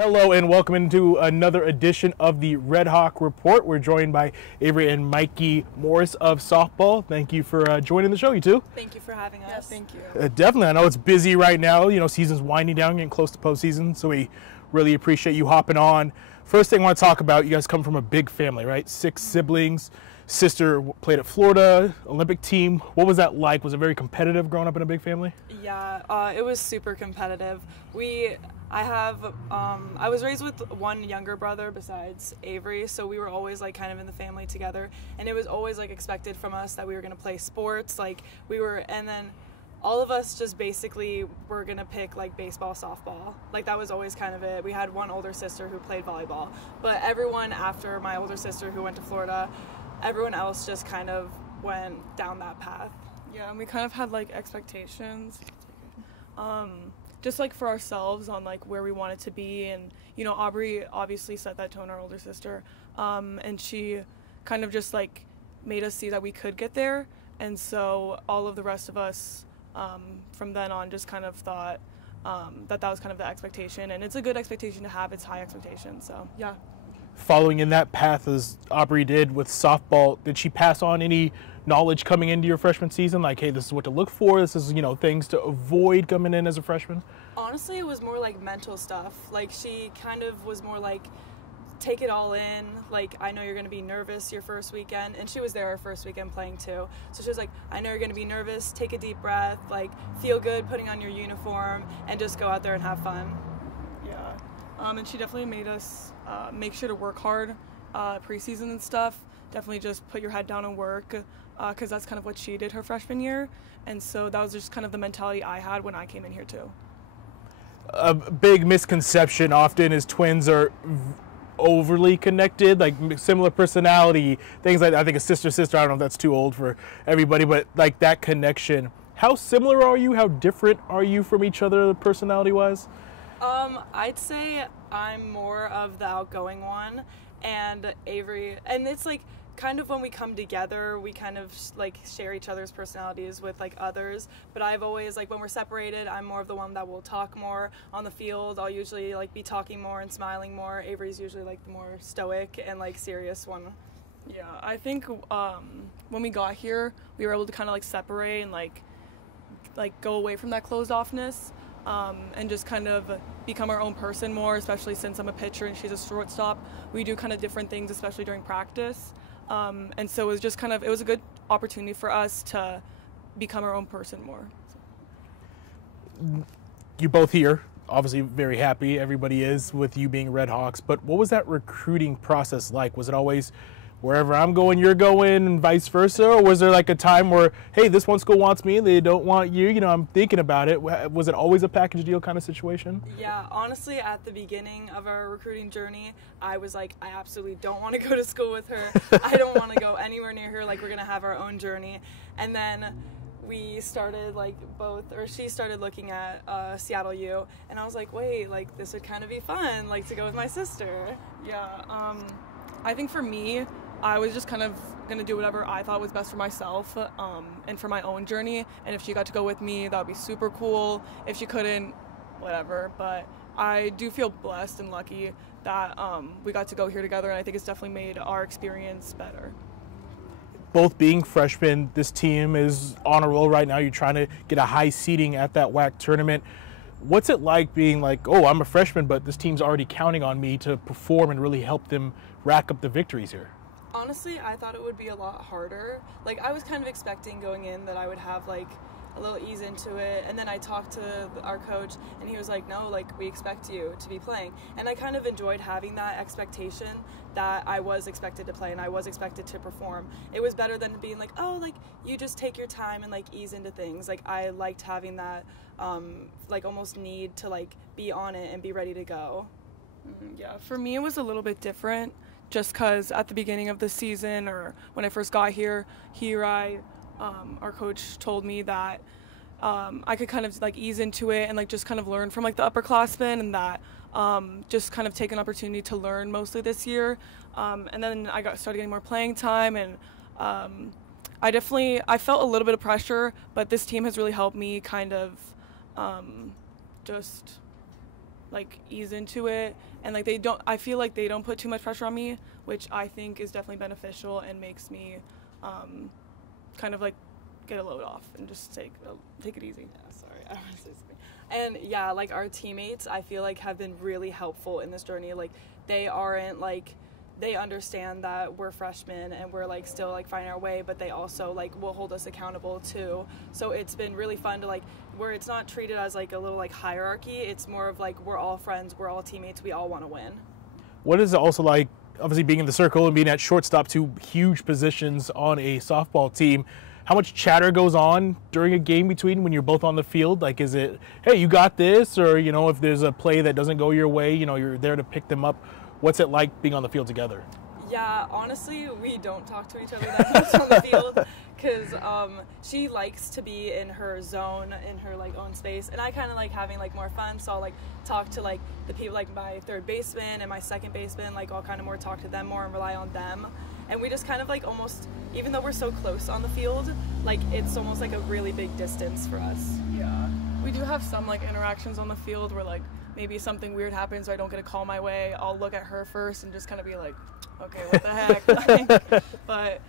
Hello and welcome into another edition of the Redhawk Report. We're joined by Avari and Mikee Morris of softball. Thank you for joining the show, you two. Thank you for having us. Yeah, thank you. Definitely. I know it's busy right now. You know, season's winding down, getting close to postseason, so we really appreciate you hopping on. First thing I want to talk about, you guys come from a big family, right? 6 siblings. Sister played at Florida, Olympic team. What was that like? Was it very competitive growing up in a big family? Yeah, it was super competitive. I was raised with one younger brother besides Avari, so we were always like kind of in the family together, and it was always like expected from us that we were going to play sports, and then all of us just basically were going to pick like baseball, softball. Like that was always kind of it. We had one older sister who played volleyball, but everyone after my older sister who went to Florida, everyone else just kind of went down that path. Yeah, and we kind of had like expectations, just like for ourselves on like where we wanted to be, and you know, Avari obviously set that tone, our older sister, and she kind of just like made us see that we could get there, and so all of the rest of us from then on just kind of thought that was kind of the expectation, and it's a good expectation to have. It's high expectation, so yeah. Following in that path as Avari did with softball, did she pass on any knowledge coming into your freshman season? Like, hey, this is what to look for. This is, you know, things to avoid coming in as a freshman? Honestly, it was more like mental stuff. Like she kind of was more like, take it all in. Like, I know you're going to be nervous your first weekend. And she was there her first weekend playing too. So she was like, I know you're going to be nervous. Take a deep breath. Like, feel good putting on your uniform and just go out there and have fun. Yeah. And she definitely made us make sure to work hard preseason and stuff. Definitely just put your head down and work, because that's kind of what she did her freshman year. And so that was just kind of the mentality I had when I came in here too. A big misconception often is twins are overly connected, like similar personality, things like, I think a sister, I don't know if that's too old for everybody, but like that connection. How similar are you? How different are you from each other personality-wise? I'd say I'm more of the outgoing one, and Avari, and it's like kind of when we come together, we kind of like share each other's personalities with like others, but I've always, like when we're separated, I'm more of the one that will talk more on the field. I'll usually like be talking more and smiling more. Avari's usually like the more stoic and like serious one. Yeah, I think when we got here, we were able to kind of like separate and like go away from that closed offness, and just kind of become our own person more, especially since I'm a pitcher and she's a shortstop. We do kind of different things, especially during practice. And so it was a good opportunity for us to become our own person more. You both here, obviously very happy, everybody is, with you being Redhawks, but what was that recruiting process like? Was it always wherever I'm going, you're going, and vice versa? Or was there like a time where, hey, this one school wants me, they don't want you, you know, I'm thinking about it? Was it always a package deal kind of situation? Yeah, honestly, at the beginning of our recruiting journey, I was like, I absolutely don't want to go to school with her. I don't want to go anywhere near her. Like, we're going to have our own journey. And then we started she started looking at Seattle U, and I was like, wait, like this would kind of be fun, like to go with my sister. Yeah, I think for me, I was just kind of going to do whatever I thought was best for myself, and for my own journey. And if she got to go with me, that would be super cool. If she couldn't, whatever. But I do feel blessed and lucky that we got to go here together, and I think it's definitely made our experience better. Both being freshmen, this team is on a roll right now. You're trying to get a high seeding at that WAC tournament. What's it like being like, oh, I'm a freshman, but this team's already counting on me to perform and really help them rack up the victories here? Honestly, I thought it would be a lot harder. Like, I was kind of expecting going in that I would have like a little ease into it, and then I talked to our coach, and he was like, no, like, we expect you to be playing. And I kind of enjoyed having that expectation that I was expected to play and I was expected to perform. It was better than being like, oh, like, you just take your time and like ease into things. Like, I liked having that like almost need to like be on it and be ready to go. Yeah, for me it was a little bit different, just because at the beginning of the season, or when I first got here, our coach told me that I could kind of like ease into it and like just kind of learn from like the upperclassmen, and that just kind of take an opportunity to learn mostly this year. And then I started getting more playing time, and I felt a little bit of pressure, but this team has really helped me kind of just like ease into it, and like I feel like they don't put too much pressure on me, which I think is definitely beneficial and makes me kind of like get a load off and just take it easy. Yeah, sorry, I want to say something. And yeah, like our teammates, I feel like have been really helpful in this journey. Like they aren't like, they understand that we're freshmen and we're like still like finding our way, but they also like will hold us accountable too. So it's been really fun to like, where it's not treated as like a little like hierarchy. It's more of like, we're all friends, we're all teammates, we all want to win. What is it also like, obviously being in the circle and being at shortstop, two huge positions on a softball team? How much chatter goes on during a game between when you're both on the field? Like, is it, hey, you got this? Or, you know, if there's a play that doesn't go your way, you know, you're there to pick them up. What's it like being on the field together? Yeah, honestly, we don't talk to each other that much on the field because she likes to be in her zone, in her like own space, and I kind of like having like more fun. So I'll like talk to like the people, like my third baseman and my second baseman. Like I'll kind of more talk to them more and rely on them. And we just kind of like almost, even though we're so close on the field, like it's almost like a really big distance for us. Yeah, we do have some like interactions on the field where like maybe something weird happens or I don't get a call my way, I'll look at her first and just kind of be like, okay, what the heck? But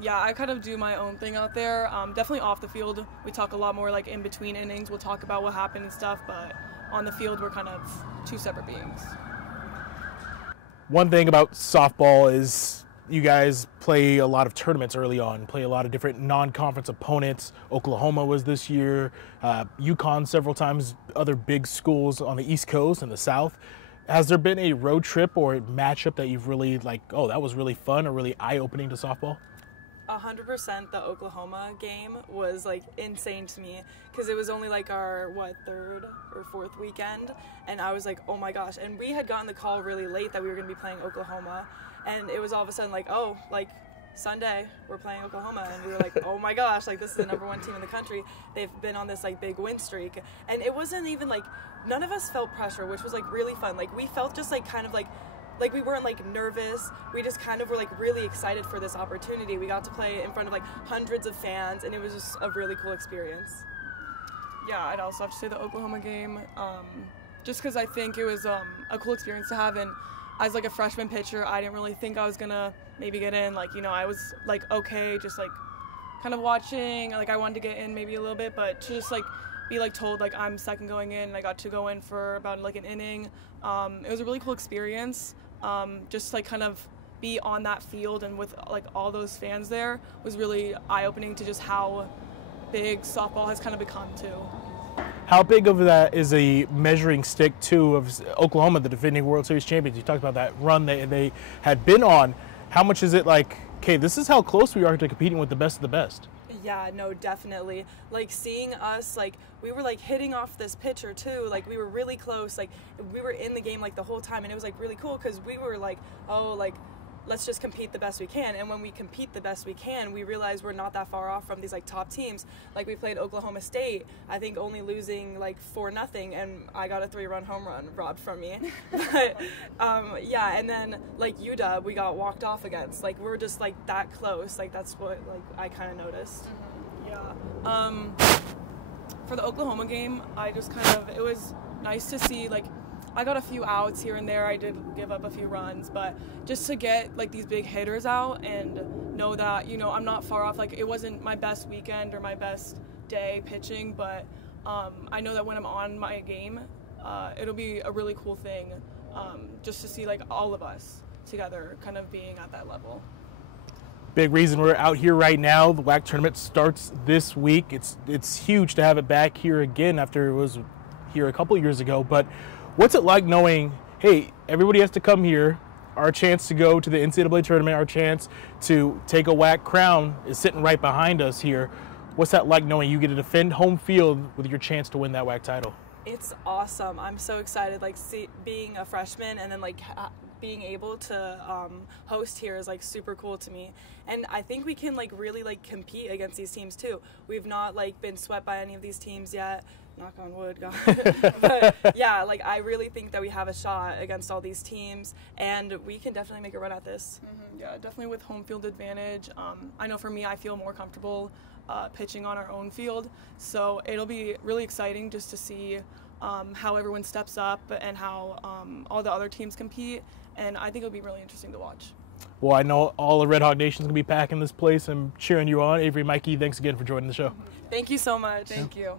yeah, I kind of do my own thing out there. Definitely off the field, we talk a lot more like in between innings. We'll talk about what happened and stuff, but on the field, we're kind of two separate beings. One thing about softball is you guys play a lot of tournaments early on, play a lot of different non-conference opponents. Oklahoma was this year, UConn several times, other big schools on the East Coast and the South. Has there been a road trip or a matchup that you've really like, oh, that was really fun or really eye-opening to softball? 100% the Oklahoma game was like insane to me because it was only like our third or fourth weekend, and I was like, oh my gosh. And we had gotten the call really late that we were going to be playing Oklahoma, and it was all of a sudden like, oh, like Sunday we're playing Oklahoma, and we were like, oh my gosh, like this is the #1 team in the country. They've been on this like big win streak, and it wasn't even like, none of us felt pressure, which was like really fun. Like we felt just like kind of like we weren't like nervous. We just kind of were like really excited for this opportunity. We got to play in front of like hundreds of fans, and it was just a really cool experience. Yeah, I'd also have to say the Oklahoma game, just because I think it was a cool experience to have. And as like a freshman pitcher, I didn't really think I was gonna maybe get in. Like, you know, I was like okay, just like kind of watching. Like I wanted to get in maybe a little bit, but to just like be like told like I'm second going in, and I got to go in for about like an inning. It was a really cool experience. Just like kind of be on that field and with like all those fans there was really eye-opening to just how big softball has kind of become too. How big of that is a measuring stick too of Oklahoma, the defending World Series champions? You talked about that run they had been on. How much is it like, okay, this is how close we are to competing with the best of the best? Yeah, no, definitely. Like seeing us, like we were like hitting off this pitcher too. Like we were really close. Like we were in the game like the whole time, and it was like really cool because we were like, oh, like let's just compete the best we can. And when we compete the best we can, we realize we're not that far off from these like top teams. Like we played Oklahoma State, I think only losing like 4-0, and I got a 3-run home run robbed from me. But yeah, and then like UW we got walked off against. Like we're just like that close. Like that's what like I kind of noticed. Yeah. For the Oklahoma game, I just kind of, it was nice to see, like, I got a few outs here and there. I did give up a few runs, but just to get like these big hitters out and know that, you know, I'm not far off. Like it wasn't my best weekend or my best day pitching, but I know that when I'm on my game, it'll be a really cool thing just to see like all of us together kind of being at that level. Big reason we're out here right now. The WAC tournament starts this week. It's huge to have it back here again after it was here a couple years ago. But what's it like knowing, hey, everybody has to come here. Our chance to go to the NCAA tournament, our chance to take a WAC crown is sitting right behind us here. What's that like knowing you get to defend home field with your chance to win that WAC title? It's awesome. I'm so excited. Like being a freshman and then like being able to host here is like super cool to me, and I think we can like really like compete against these teams too. We've not like been swept by any of these teams yet, knock on wood, God. But yeah, like I really think that we have a shot against all these teams, and we can definitely make a run at this. Mm-hmm. Yeah, definitely with home field advantage. I know for me, I feel more comfortable pitching on our own field, so it'll be really exciting just to see how everyone steps up and how all the other teams compete. And I think it'll be really interesting to watch. Well, I know all the Redhawk Nation's going to be packing this place and cheering you on. Avery, Mikee, thanks again for joining the show. Thank you so much. Thank you.